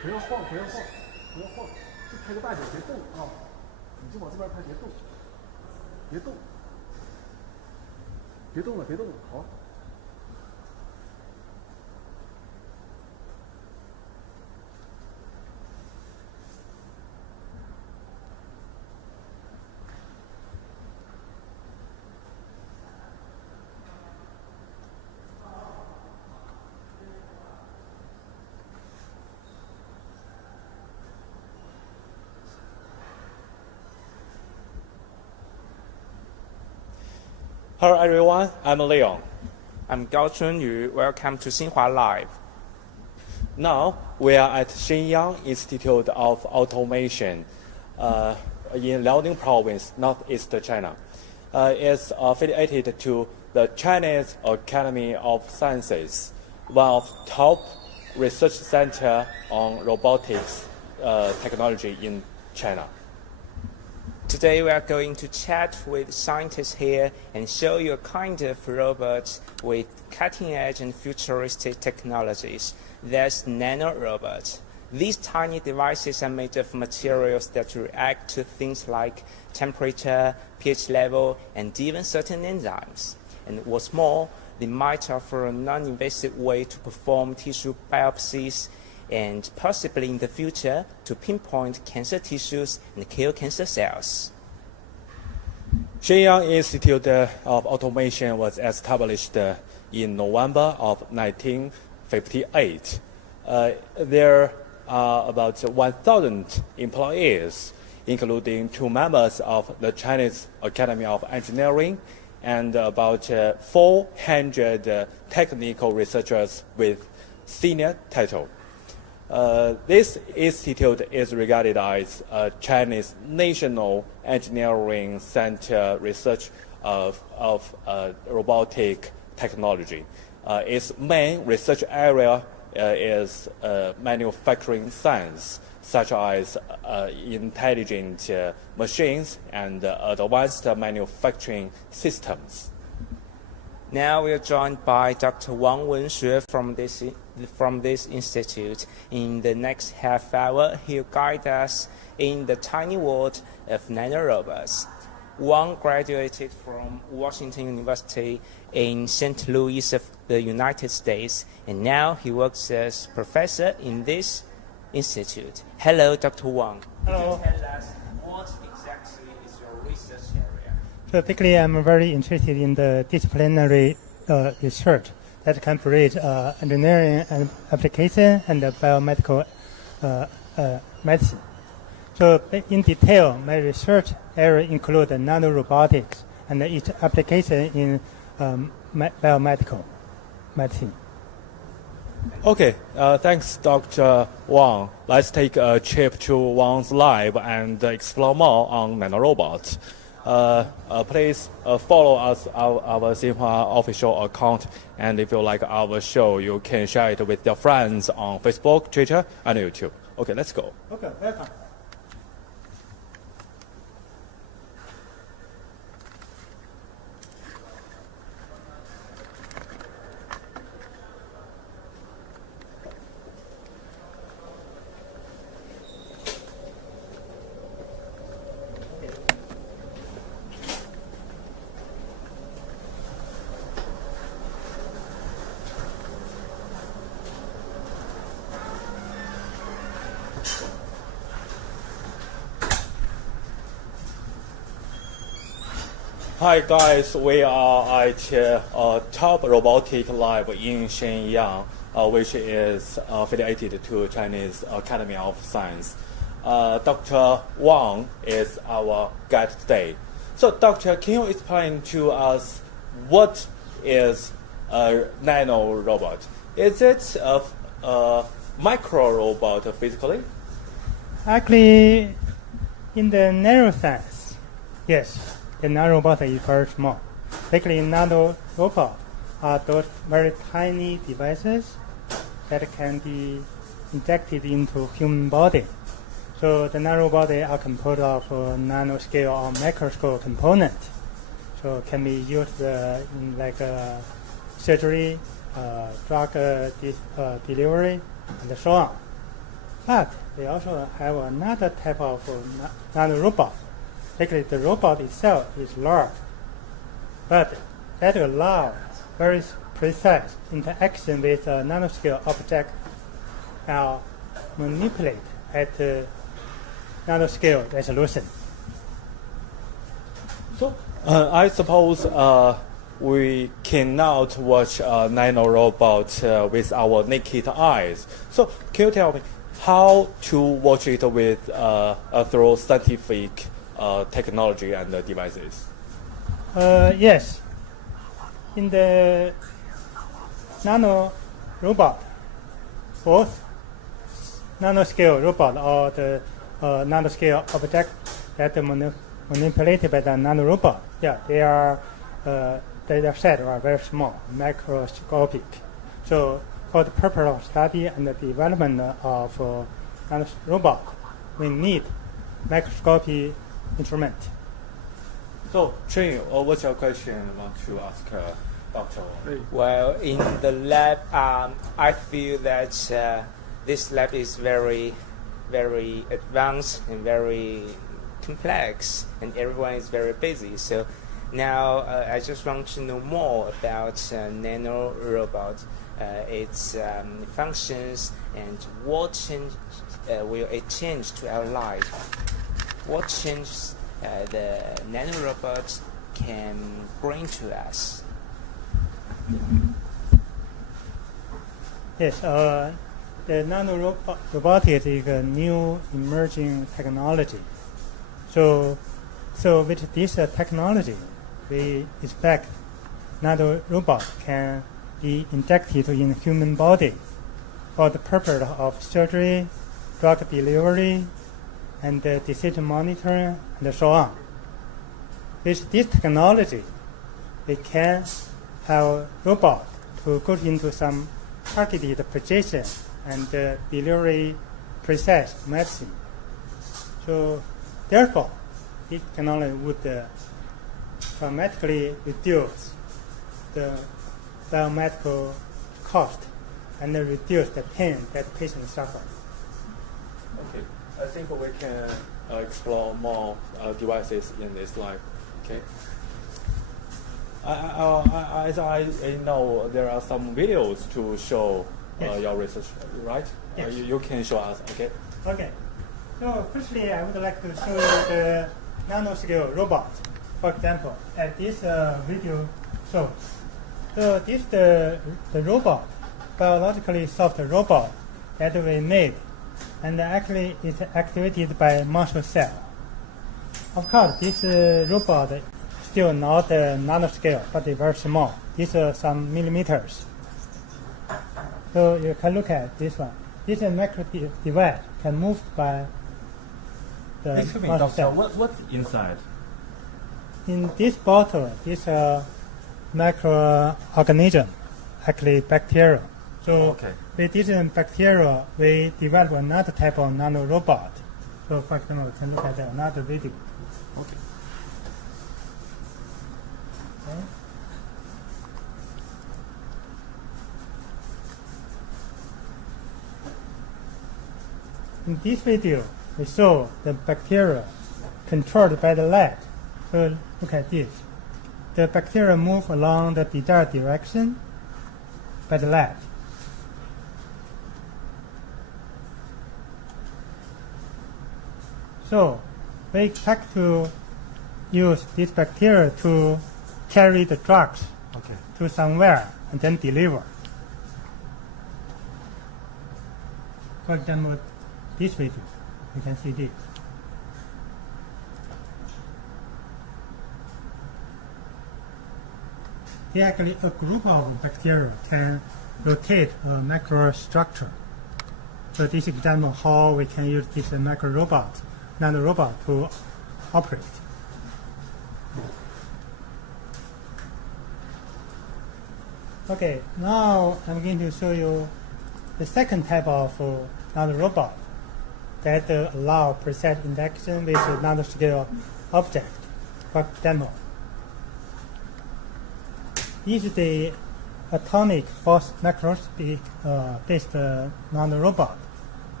不要晃，不要晃，不要晃，就开个大脚，别动啊！你就往这边拍，别动，别动，别动了，别动了，好。Hello everyone, I'm Leon. I'm Gao Chunyu. Welcome to Xinhua Live. Now we are at Shenyang Institute of Automation in Liaoning Province, Northeast China. It's affiliated to the Chinese Academy of Sciences, one of top research center on robotics technology in China. Today we are going to chat with scientists here and show you a kind of robots with cutting-edge and futuristic technologies. There's nanorobots. These tiny devices are made of materials that react to things like temperature, pH level, and even certain enzymes. And what's more, they might offer a non-invasive way to perform tissue biopsies and possibly in the future to pinpoint cancer tissues and kill cancer cells. Shenyang Institute of Automation was established in November of 1958. There are about 1,000 employees, including 2 members of the Chinese Academy of Engineering and about 400 technical researchers with senior title. This institute is regarded as a Chinese national engineering center research of robotic technology. Its main research area is manufacturing science, such as intelligent machines and advanced manufacturing systems. Now we are joined by Dr. Wang Wenxue from this institute. In the next half hour, he'll guide us in the tiny world of nanorobots. Wang graduated from Washington University in St. Louis of the United States, and now he works as professor in this institute. Hello, Dr. Wang. Hello. Could you tell us what exactly is your research area? So basically, I'm very interested in the disciplinary research that can bridge engineering and application and biomedical medicine. So in detail, my research area includes nanorobotics and its application in biomedical medicine. Okay, thanks, Dr. Wang. Let's take a trip to Wang's lab and explore more on nanorobots. Please follow us our Xinhua official account, and if you like our show, you can share it with your friends on Facebook, Twitter, and YouTube. Okay, let's go. Okay, welcome. Hi guys, we are at a top robotic lab in Shenyang, which is affiliated to Chinese Academy of Science. Dr. Wang is our guide today. So doctor, can you explain to us what is a nano robot? Is it a micro robot physically? Actually, in the narrow sense, yes. The nanobot is very small. Basically, nanorobots are those very tiny devices that can be injected into human body. So the nanorobots are composed of nanoscale or microscale components. So can be used in like surgery, drug delivery, and so on. But we also have another type of nanorobot. Actually, the robot itself is large, but that allows very precise interaction with a nanoscale object and manipulate at nanoscale resolution. So I suppose we cannot watch a nanorobot with our naked eyes. So can you tell me how to watch it with through scientific technology and devices? Yes. In the nano robot, both nanoscale robot or the nanoscale object that manipulated by the nanorobot, their size are very small, microscopic. So for the purpose of study and the development of nanorobot, we need microscopy instrument. So Chen, what's your question I want to ask Dr. Well, in the lab, I feel that this lab is very, very advanced and very complex, and everyone is very busy. So now I just want to know more about nanorobot, its functions, and what change will it change to our life? What changes the nanorobots can bring to us? Yes, the nanorobotics is a new emerging technology. So with this technology, we expect nanorobot can be injected in human body for the purpose of surgery, drug delivery, and decision monitoring, and so on. With this technology, we can have robot to go into some targeted position and deliver precise medicine. So therefore, this technology would dramatically reduce the biomedical cost and reduce the pain that patients suffer. Okay, I think we can explore more devices in this slide. Okay. As I know, there are some videos to show Yes. your research, right? Yes. You can show us, okay? Okay. So firstly, I would like to show you the nanoscale robot. For example, at this video shows. So this the robot, biologically soft robot that we made, and actually it's activated by muscle cell. Of course, this robot is still not nanoscale, but it's very small. These are some millimeters. So you can look at this one. This micro device can move by the Excuse me, muscle doctor, cell. what's inside? In this bottle, this microorganism, actually bacteria. So Okay. with this bacteria, we develop another type of nanorobot. So for example, we can look at another video. Okay. Okay. In this video, we saw the bacteria controlled by the light. So look at this. The bacteria move along the desired direction by the light. So we expect to use this bacteria to carry the drugs Okay. to somewhere and then deliver. For example, this video, you can see this. Actually, a group of bacteria can rotate a microstructure. So this example how we can use this nanorobot to operate. Okay, now I'm going to show you the second type of nanorobot that allow precise interaction with a nanoscale object. For example, this is the atomic force microscopy based nanorobot.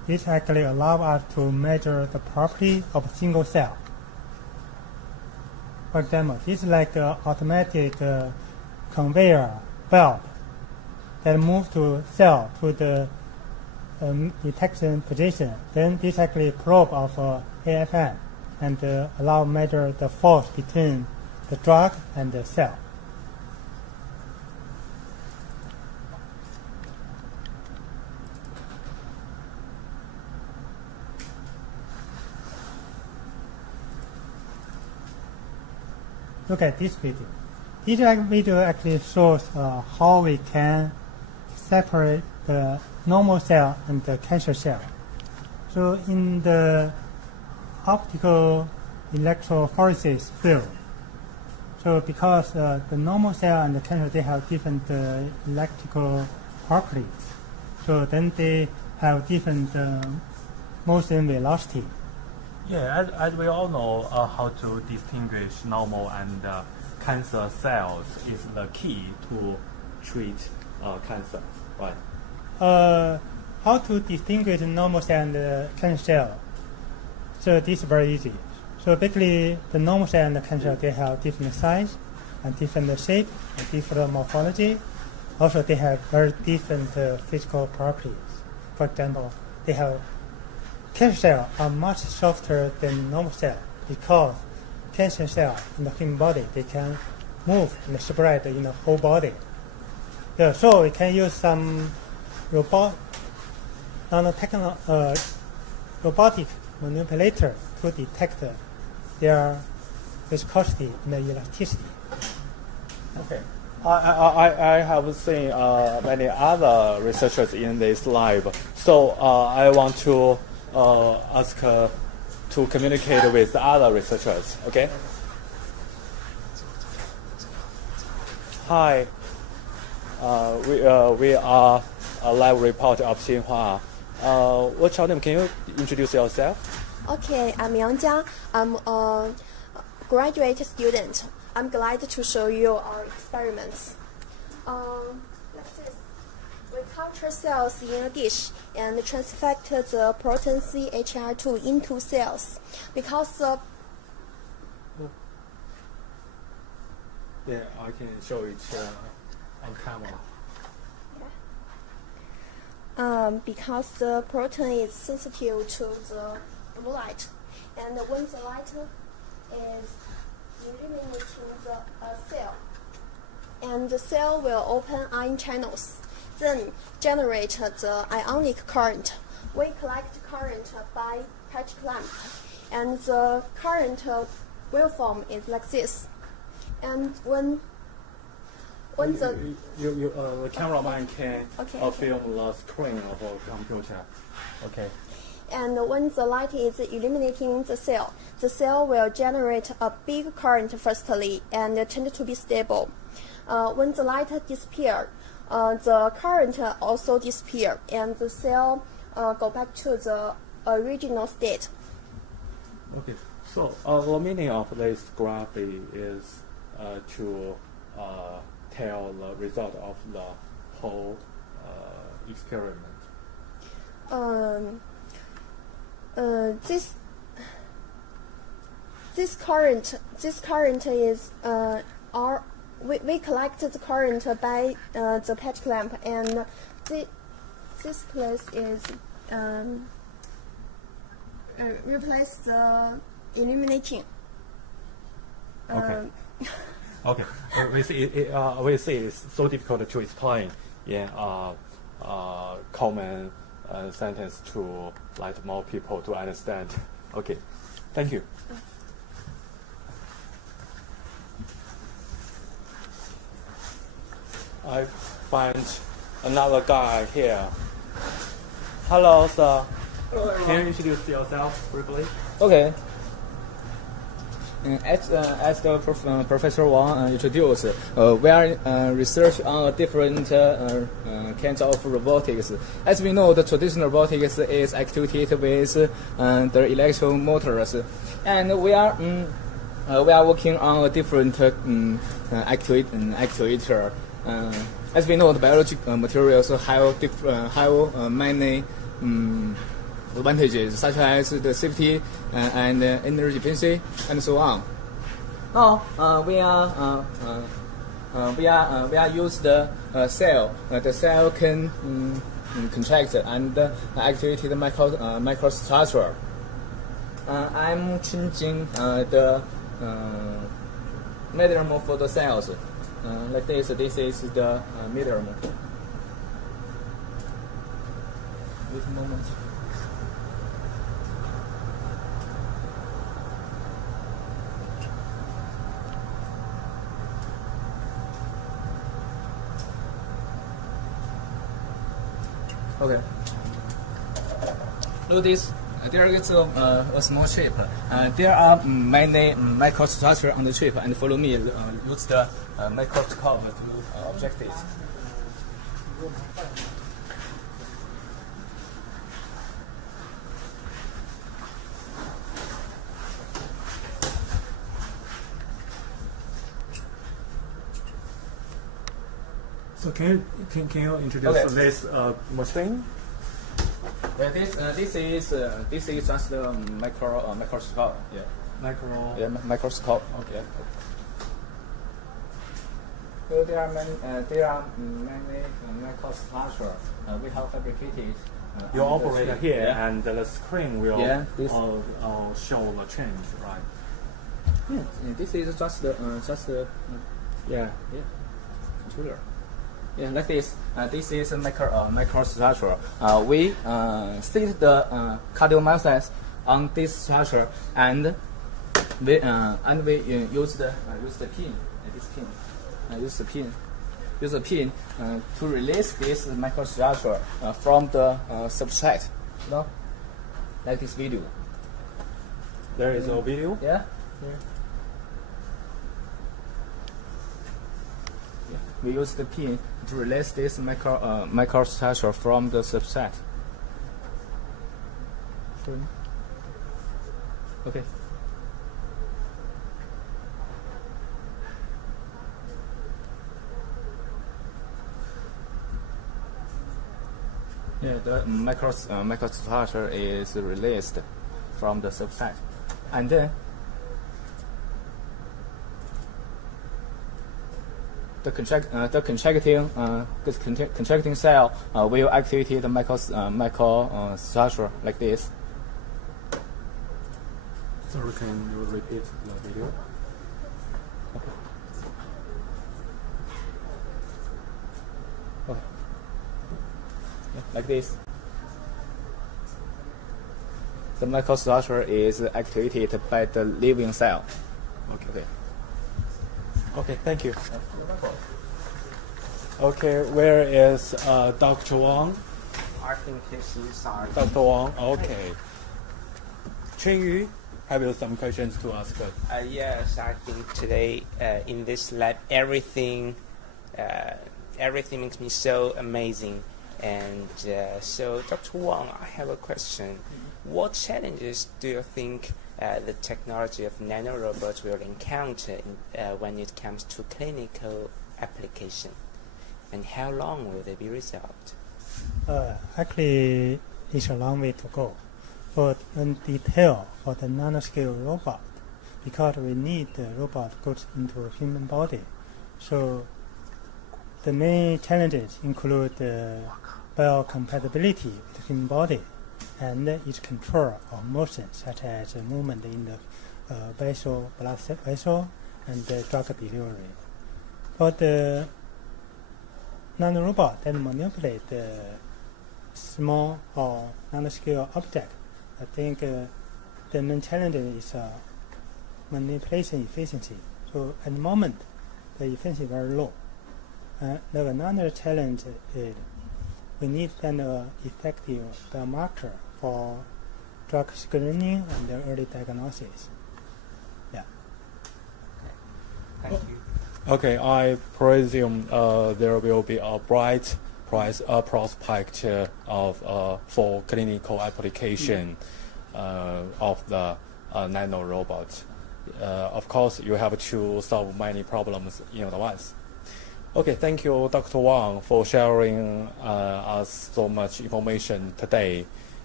This actually allows us to measure the property of a single cell. For example, this is like an automatic conveyor belt that moves to cell to the detection position. Then this actually probe of AFM and allow measure the force between the drug and the cell. Look at this video. This video actually shows how we can separate the normal cell and the cancer cell. So in the optical electrophoresis field, so because the normal cell and the cancer, they have different electrical properties, so then they have different motion velocity. Yeah, as we all know, how to distinguish normal and cancer cells is the key to treat cancer, right? How to distinguish normal cell and cancer cell? So this is very easy. So basically, the normal cell and the cancer cell, they have different size and different shape and different morphology. Also, they have very different physical properties. For example, they have cancer cells are much softer than normal cells because cancer cells in the human body, they can move and spread in the whole body. Yeah, so we can use some robotic manipulator to detect their viscosity and elasticity. Okay. I have seen many other researchers in this lab, so I want to ask to communicate with other researchers. Okay. Hi. We are a live reporter of Xinhua. What's your name? Can you introduce yourself? Okay, I'm Yang Jia. I'm a graduate student. I'm glad to show you our experiments. Like this. We culture cells in a dish and transfect the protein CHR2 into cells. Because the Yeah, I can show it on camera. because the protein is sensitive to the blue light, and when the light is illuminating the cell, and the cell will open ion channels, then generate the ionic current. We collect current by patch clamp, and the current waveform is like this. And when the cameraman can Okay. film the screen of a computer. Okay. And when the light is illuminating the cell will generate a big current firstly and tend to be stable. When the light disappears, the current also disappears and the cell go back to the original state. Okay. So the meaning of this graph is to tell the result of the whole experiment. This current is we collect the current by the patch clamp, and this place is replace the illuminating. Okay. Okay. We see it's so difficult to explain. Yeah. Common sentence to let more people to understand. Okay. Thank you. I find another guy here. Hello, sir. Hello, Can you introduce yourself briefly? Okay. As the Professor Wang introduced, we are research on different kinds of robotics. As we know, the traditional robotics is activated with the electromotors, and we are working on a different actuator. As we know, the biological materials have many advantages such as the safety and energy efficiency and so on. Now we are use the cell. The cell can contract and activate the microstructure. I'm changing the medium for the cells. Like this. This is the medium. Wait a moment. Okay. Notice there is a small chip. There are many microstructure on the chip, and follow me. Use the microscope to object it. So can you introduce Okay. this machine? Yeah, this is just the microscope. Yeah. Microscope. Okay. So there are many microstructure we have fabricated. You on the operate chip. here, Yeah. and the screen will Yeah, this- show the change, right? Yeah, this is just the yeah controller. Yeah, like this. This is a microstructure. We set the cardiomyocytes on this structure, and we use the pin. This pin. Use the pin to release this microstructure from the substrate. You know, like this video. There is a video. Yeah. We use the pin to release this microstructure from the substrate. Okay. Yeah, the microstructure is released from the substrate, and then the contracting cell will activate the microstructure like this. Sorry, can you repeat the video? Okay. Yeah, like this. The microstructure is activated by the living cell. Okay. Okay, thank you. Okay, where is Dr. Wang? I think he's inside. Dr. Wang, okay. Chunyu, have you some questions to ask us? Yes, I think today in this lab everything makes me so amazing. And so, Dr. Wang, I have a question. What challenges do you think the technology of nanorobots will encounter when it comes to clinical application? And how long will they be resolved? Actually, it's a long way to go. For in detail, for the nanoscale robot, because we need the robot goes into a human body. So the main challenges include biocompatibility with the human body and its control of motion, such as movement in the blood vessel and drug delivery. For the nanorobot that manipulate the small or nanoscale object, I think the main challenge is manipulation efficiency. So at the moment, the efficiency is very low. Another challenge is we need an effective biomarker for drug screening and early diagnosis. Yeah. Thank you. Okay, I presume there will be a bright prospect for clinical application of the nanorobot. Of course, you have to solve many problems in advance. Okay, thank you, Dr. Wang, for sharing us so much information today.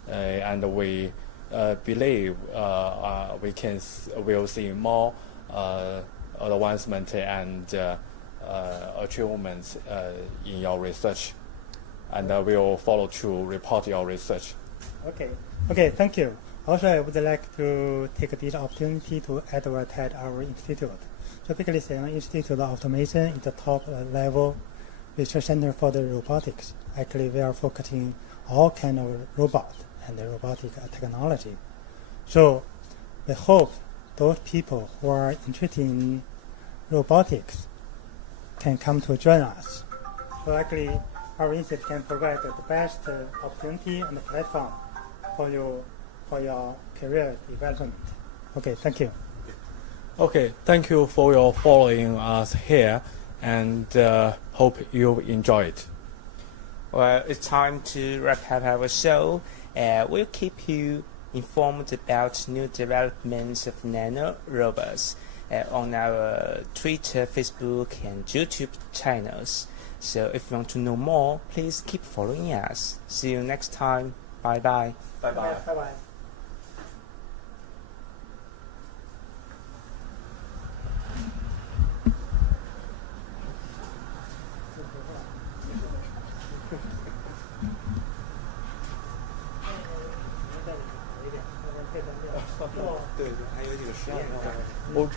and we believe we'll see more advancement and achievements in your research, and we'll follow to report your research. Okay, thank you. Also, I would like to take this opportunity to advertise our institute. Typically, Xi'an Institute of Automation is the top level research center for the robotics. Actually, we are focusing all kind of robot and the robotic technology. So, we hope those people who are interested in robotics can come to join us. So actually, our institute can provide the best opportunity and platform for your career development. Okay, thank you. Okay, thank you for your following us here, and hope you enjoy it. Well, it's time to wrap up our show. We'll keep you informed about new developments of nano robots on our Twitter, Facebook, and YouTube channels. So if you want to know more, please keep following us. See you next time. Bye bye. Bye bye. Bye bye.